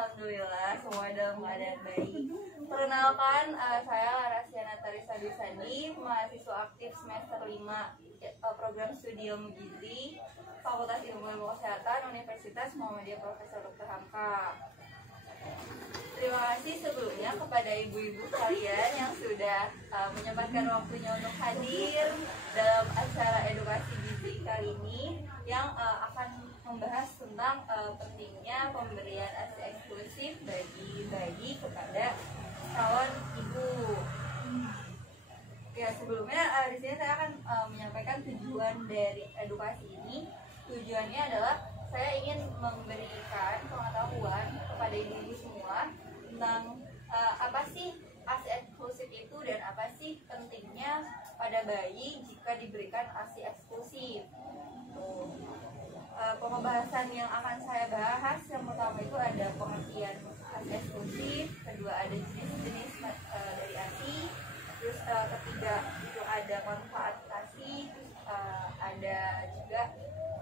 Alhamdulillah semua dalam keadaan baik. Perkenalkan, saya Larasiana Tarisa Dusani, mahasiswa aktif semester 5 program studi ilmu gizi Fakultas Ilmu Kesehatan Universitas Muhammadiyah Profesor Dr. Hamka. Terima kasih sebelumnya kepada ibu-ibu kalian yang sudah menyempatkan waktunya untuk hadir dalam acara edukasi gizi kali ini yang akan membahas tentang pentingnya pemberian ASI eksklusif bagi bayi kepada calon ibu. Ya, sebelumnya di sini saya akan menyampaikan tujuan dari edukasi ini. Tujuannya adalah saya ingin memberikan pengetahuan kepada ibu-ibu semua tentang apa sih ASI eksklusif itu dan apa sih pentingnya pada bayi jika diberikan ASI eksklusif. Pembahasan yang akan saya bahas yang pertama itu ada pengertian ASI eksklusif, kedua ada jenis-jenis dari ASI, terus ketiga itu ada manfaat ASI, ada juga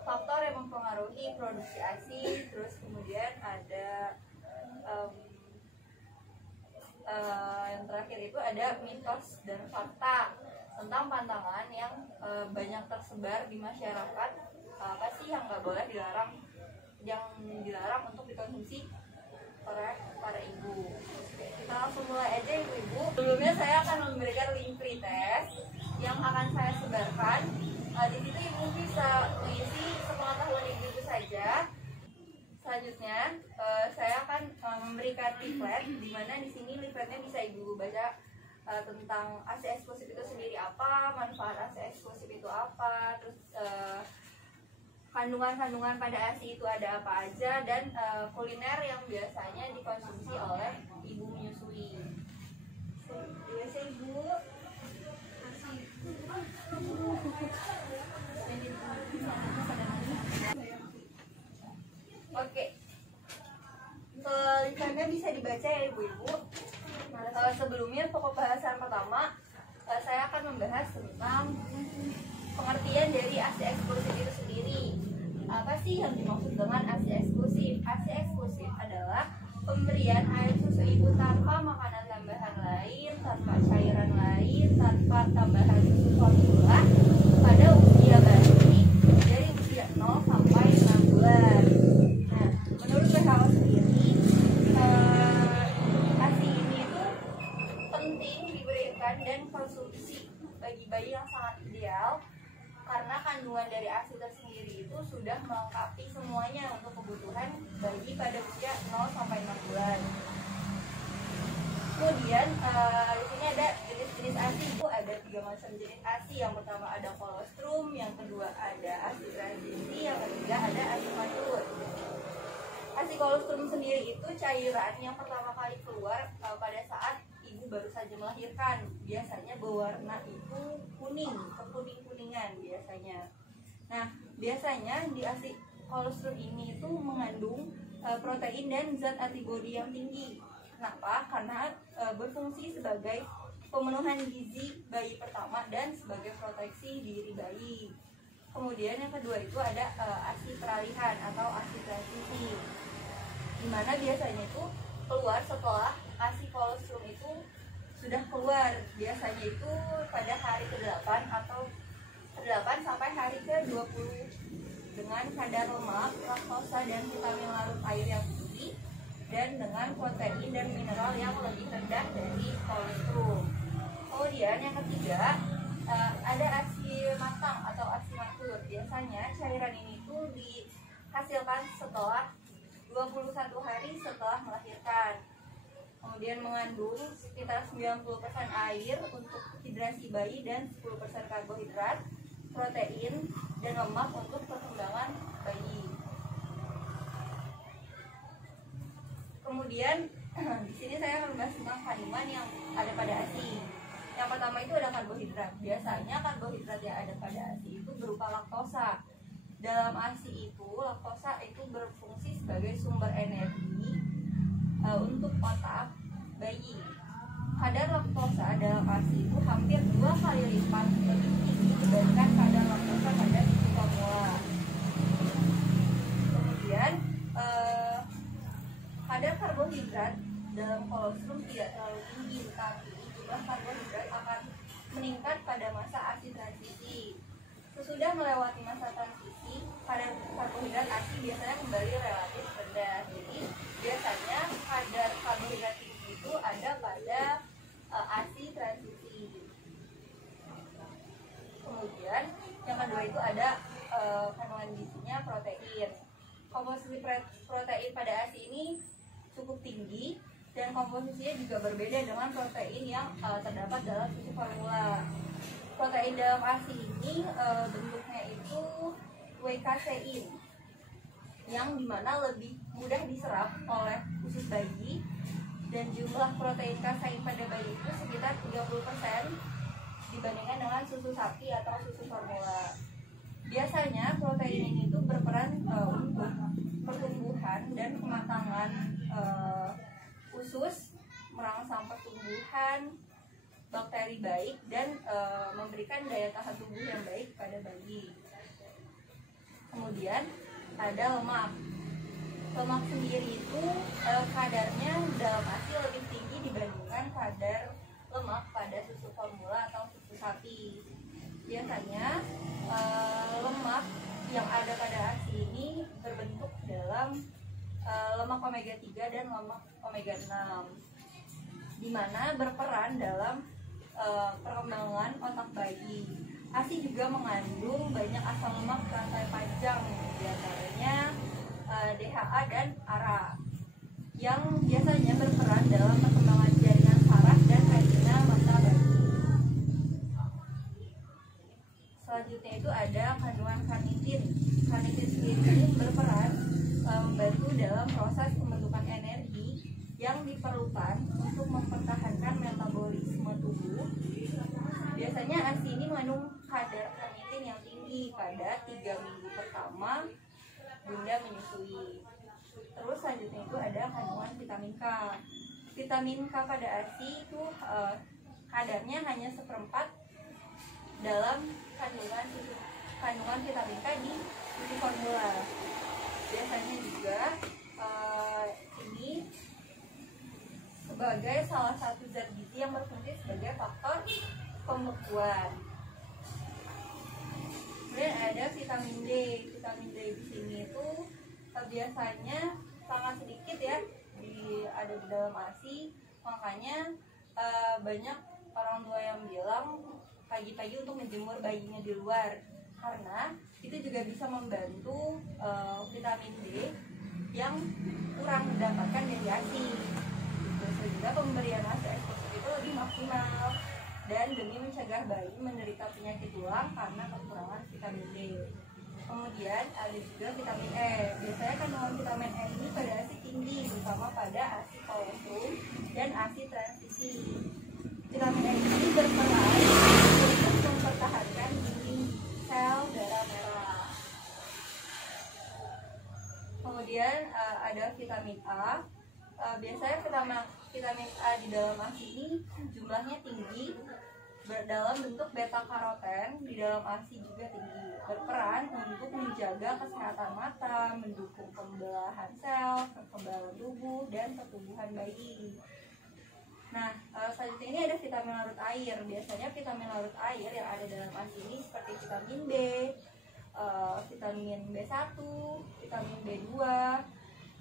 faktor yang mempengaruhi produksi ASI, terus kemudian ada yang terakhir itu ada mitos dan fakta tentang pantangan yang banyak tersebar di masyarakat. Apa sih yang nggak boleh dilarang, yang dilarang untuk dikonsumsi oleh para ibu. Oke, kita langsung mulai aja ibu-ibu. Sebelumnya saya akan memberikan link free test yang akan saya sebarkan. Di situ ibu bisa mengisi sepengetahuan ibu saja. Selanjutnya saya akan memberikan leaflet, di mana di sini leafletnya bisa ibu baca tentang ASI eksklusif itu sendiri apa, manfaat ASI eksklusif itu apa, terus kandungan-kandungan pada ASI itu ada apa aja, dan kuliner yang biasanya dikonsumsi oleh ibu menyusui. Biasa ibu Oke, linknya bisa dibaca ya ibu-ibu. Sebelumnya pokok bahasan pertama saya akan membahas tentang pengertian dari ASI eksklusif itu sendiri. Apa sih yang dimaksud dengan ASI eksklusif? ASI eksklusif adalah pemberian air susu ibu tanpa makanan tambahan lain, tanpa cairan lain, tanpa tambahan susu formula pada usia bayi dari usia 0 sampai 6 bulan. Nah, menurut WHO sendiri, ASI ini itu penting diberikan dan konsumsi bagi bayi yang sangat ideal, karena kandungan dari ASI tersendiri itu sudah melengkapi semuanya untuk kebutuhan bayi pada usia 0 sampai 6 bulan. Kemudian di sini ada jenis-jenis ASI. Itu ada 3 macam jenis ASI. Yang pertama ada kolostrum, yang kedua ada ASI transisi, yang ketiga ada ASI matur. ASI kolostrum sendiri itu cairan yang pertama kali keluar pada saat ibu baru saja melahirkan. Biasanya berwarna itu kuning, kekuning-kuningan biasanya. Nah, biasanya di ASI kolostrum ini itu mengandung protein dan zat antibodi yang tinggi. Kenapa? Karena berfungsi sebagai pemenuhan gizi bayi pertama dan sebagai proteksi diri bayi. Kemudian yang kedua itu ada ASI peralihan atau ASI transisi, dimana biasanya itu keluar setelah ASI kolostrum itu sudah keluar, biasanya itu pada hari ke-8 atau ke-8 sampai hari ke-20 dengan kadar lemak, laktosa dan vitamin larut air yang tinggi, dan dengan protein dan mineral yang lebih rendah dari kolostrum. Kemudian yang ketiga ada ASI matang atau ASI matur. Biasanya cairan ini itu dihasilkan setelah 21 hari setelah melahirkan. Kemudian mengandung sekitar 90% air untuk hidrasi bayi dan 10% karbohidrat, protein, dan lemak untuk perkembangan bayi. Kemudian di sini saya akan membahas tentang kandungan yang ada pada ASI. Yang pertama itu ada karbohidrat. Biasanya karbohidrat yang ada pada ASI itu berupa laktosa. Dalam ASI itu, laktosa itu berfungsi sebagai sumber energi untuk otak bayi. Kadar laktosa dalam ASI itu hampir 2 kali lipat lebih tinggi dibandingkan kadar laktosa pada susu formula. Kemudian kadar karbohidrat dalam kolostrum tidak terlalu tinggi, tetapi jumlah karbohidrat akan meningkat pada masa ASI transisi. Sesudah melewati masa transisi, kadar karbohidrat ASI biasanya kembali relatif rendah. Jadi biasanya kadar karbohidrat tinggi itu ada pada ASI transisi. Kemudian yang kedua itu ada kandungan gizinya protein. Komposisi protein pada ASI ini cukup tinggi dan komposisinya juga berbeda dengan protein yang terdapat dalam susu formula. Protein dalam ASI ini bentuknya itu whey kasein yang dimana lebih mudah diserap oleh usus bayi, dan jumlah protein kasein pada bayi itu sekitar 30% dibandingkan dengan susu sapi atau susu formula. Biasanya protein ini tuh berperan untuk pertumbuhan dan kematangan usus, merangsang pertumbuhan bakteri baik, dan memberikan daya tahan tubuh yang baik pada bayi. Kemudian ada lemak. Lemak sendiri itu kadarnya dalam ASI lebih tinggi dibandingkan kadar lemak pada susu formula atau susu sapi. Biasanya lemak yang ada pada ASI ini berbentuk dalam lemak omega 3 dan lemak omega 6, di mana berperan dalam perkembangan otak bayi. ASI juga mengandung banyak asam lemak rantai panjang, diantaranya DHA dan ARA, yang biasanya berperan dalam perkembangan jaringan saraf dan retina mata bayi. Selanjutnya itu ada kandungan karnitin. Karnitin sendiri ini berperan membantu dalam proses pembentukan energi yang diperlukan untuk mempertahankan metabolisme tubuh. Biasanya ASI ini mengandung kadar karnitin yang tinggi pada 3 minggu pertama bunda menyusui. Terus selanjutnya itu ada kandungan vitamin K. Vitamin K pada ASI itu kadarnya hanya 1/4 dalam kandungan vitamin K di susu formula. Biasanya juga ini sebagai salah satu zat gizi yang berfungsi sebagai faktor pembekuan. Kemudian ada vitamin D. Vitamin D di sini itu biasanya sangat sedikit ya, ada di dalam ASI. Makanya banyak orang tua yang bilang pagi-pagi untuk menjemur bayinya di luar, karena itu juga bisa membantu vitamin D yang kurang mendapatkan dari ASI. Sehingga pemberian ASI eksposur itu lebih maksimal dan demi mencegah bayi menderita penyakit tulang karena kekurangan vitamin D. Kemudian ada juga vitamin E. Biasanya kandungan vitamin E ini pada ASI tinggi, terutama pada ASI kolostrum dan ASI transisi. Vitamin E ini berperan untuk mempertahankan dinding sel darah merah. Kemudian ada vitamin A. Biasanya vitamin A di dalam ASI ini jumlahnya tinggi, dalam bentuk beta karoten di dalam ASI juga tinggi, berperan untuk menjaga kesehatan mata, mendukung pembelahan sel, kekebalan tubuh, dan pertumbuhan bayi. Nah, selanjutnya ini ada vitamin larut air. Biasanya vitamin larut air yang ada dalam ASI ini seperti vitamin B, vitamin B1, vitamin B2,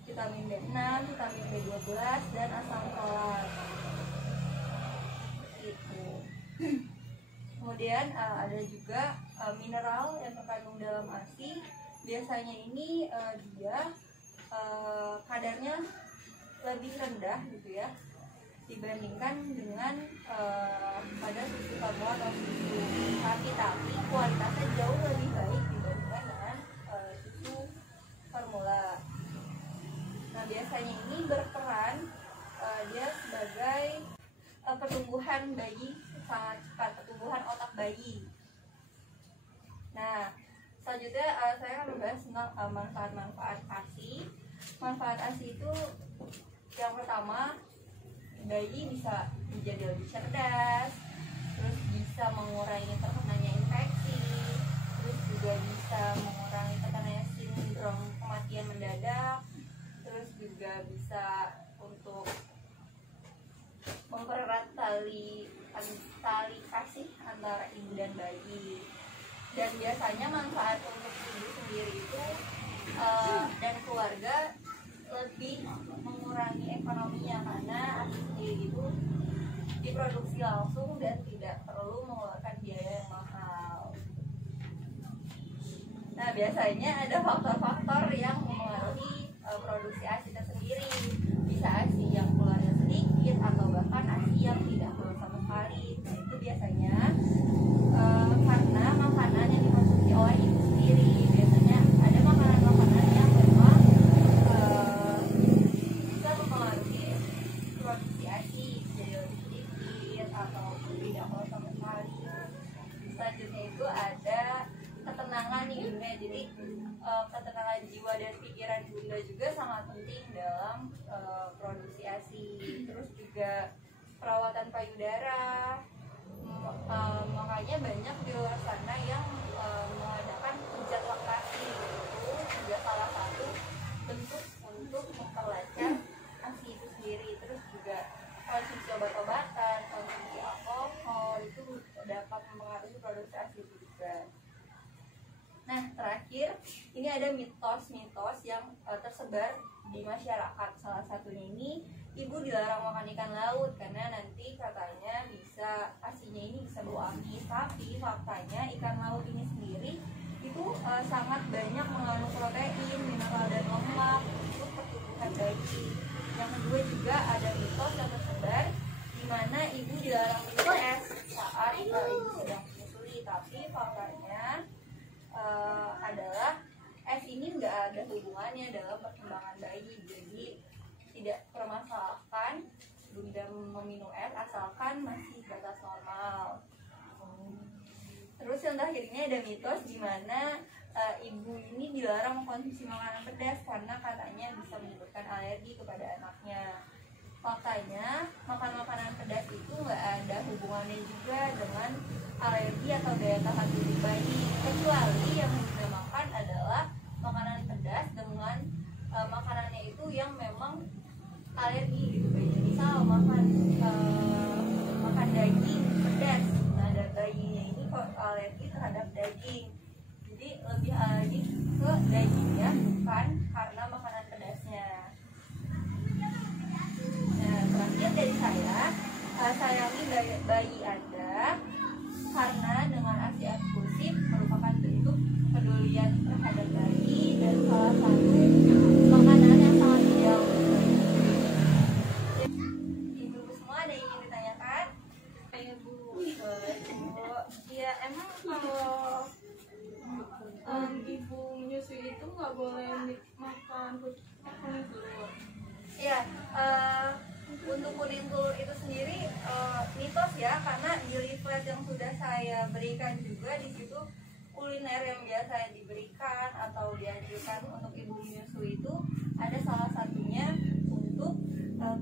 vitamin B6, vitamin B12, dan asam folat. Gitu. Kemudian ada juga mineral yang terkandung dalam ASI. Biasanya ini dia kadarnya lebih rendah gitu ya, dibandingkan dengan pada susu formula atau susu sapi, tapi kualitasnya jauh lebih baik dibandingkan dengan susu formula. Nah, biasanya ini berperan dia sebagai pertumbuhan bayi sangat cepat, pertumbuhan otak bayi. Nah, selanjutnya saya akan membahas tentang manfaat-manfaat ASI. Manfaat ASI itu yang pertama, bayi bisa menjadi lebih cerdas, terus bisa mengurangi terkenanya infeksi, terus juga bisa mengurangi terkenanya sindrom kematian mendadak, terus juga bisa bisa untuk mempererat tali kasih antara ibu dan bayi. Dan biasanya manfaat untuk ibu sendiri itu dan keluarga lebih mengurangi ekonominya, karena ASI sendiri itu diproduksi langsung dan tidak perlu mengeluarkan biaya yang mahal. Nah, biasanya ada faktor-faktor yang mempengaruhi produksi ASI tersendiri. Bisa ASI yang keluarnya sedikit atau bahkan ASI yang tidak keluar sama sekali. Nah, itu biasanya karena makanan yang dikonsumsi oleh ibu sendiri. Biasanya ada makanan-makanan yang memang bisa mempengaruhi produksi ASI jadi lebih sedikit atau tidak keluar sama sekali. Selanjutnya itu ada ketenangan nih bunda. Jadi ketenangan jiwa dan pikiran bunda juga sangat penting dalam produksi ASI. Terus juga perawatan payudara. Makanya banyak di luar sana yang mengadakan pijat laktasi. Itu juga salah satu bentuk untuk memperlancar ASI itu sendiri. Terus juga konsumsi obat-obatan, konsumsi alkohol itu dapat mempengaruhi produksi ASI juga. Nah, terakhir ini ada mitos-mitos yang tersebar di masyarakat. Salah satunya ini ibu dilarang makan ikan laut karena nanti katanya bisa ASI-nya ini bisa bau amis. Tapi faktanya ikan laut ini sendiri itu sangat banyak mengandung protein, mineral dan lemak untuk pertumbuhan bayi. Yang kedua juga ada mitos yang tersebar di mana ibu dilarang minum es saat ibu sedang menyusui. Tapi faktanya adalah es ini nggak ada hubungannya dalam perkembangan bayi. Jadi tidak permasalahkan bunda meminum es asalkan masih batas normal. Terus yang terakhirnya ada mitos di mana ibu ini dilarang mengkonsumsi makanan pedas karena katanya bisa menyebabkan alergi kepada anaknya. Faktanya makan makanan pedas itu nggak ada hubungannya juga dengan alergi atau daya tahan tubuh bayi, kecuali yang bunda makan adalah makanan pedas dengan makanannya itu yang memang alergi gitu bayinya. Misal makan daging pedas, nah ada bayinya ini kok alergi terhadap daging, jadi lebih alergi ke dagingnya bukan karena makanan pedasnya. Nah, terakhir dari saya, sayangi bayi Anda karena dengan ASI eksklusif merupakan bentuk kepedulian terhadap bayi dan salah satu makanan yang sangat ideal untuk bayi. Ibu semua ada yang ingin ditanyakan? Ya Bu, ya emang kalau ibu menyusui itu nggak boleh makan kuning telur? Ya, untuk kuning telur itu sendiri mitos ya, karena di leaflet yang sudah saya berikan juga di situ kuliner yang biasa diberikan atau dianjurkan untuk ibu menyusui itu ada salah satunya untuk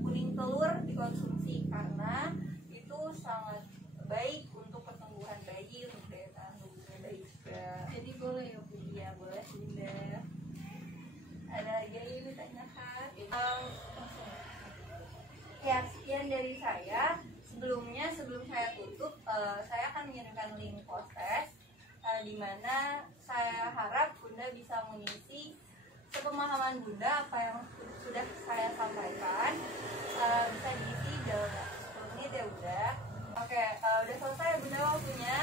kuning telur dikonsumsi karena itu sangat baik untuk pertumbuhan bayi, untuk daya tahan tubuhnya bayi juga. Jadi boleh ya Bu? Iya boleh bunda. Ada lagi yang ditanyakan? Ya, sekian dari saya. Sebelum saya tutup, saya akan mengirimkan link post-test di mana saya harap bunda bisa mengisi sepemahaman bunda apa yang sudah saya sampaikan. Bisa diisi dalam 10 menit ya bunda. Oke, udah selesai bunda waktunya.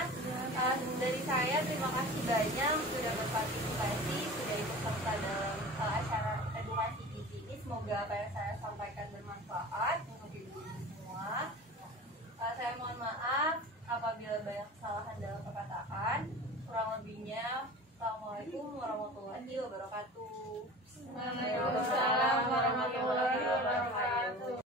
Dari saya terima kasih banyak sudah berpartisipasi, sudah ikut serta dalam acara edukasi gizi ini. Semoga apa yang saya sampaikan bermanfaat untuk ibu semua. Saya mohon maaf apabila banyak kesalahan dalam perkataan.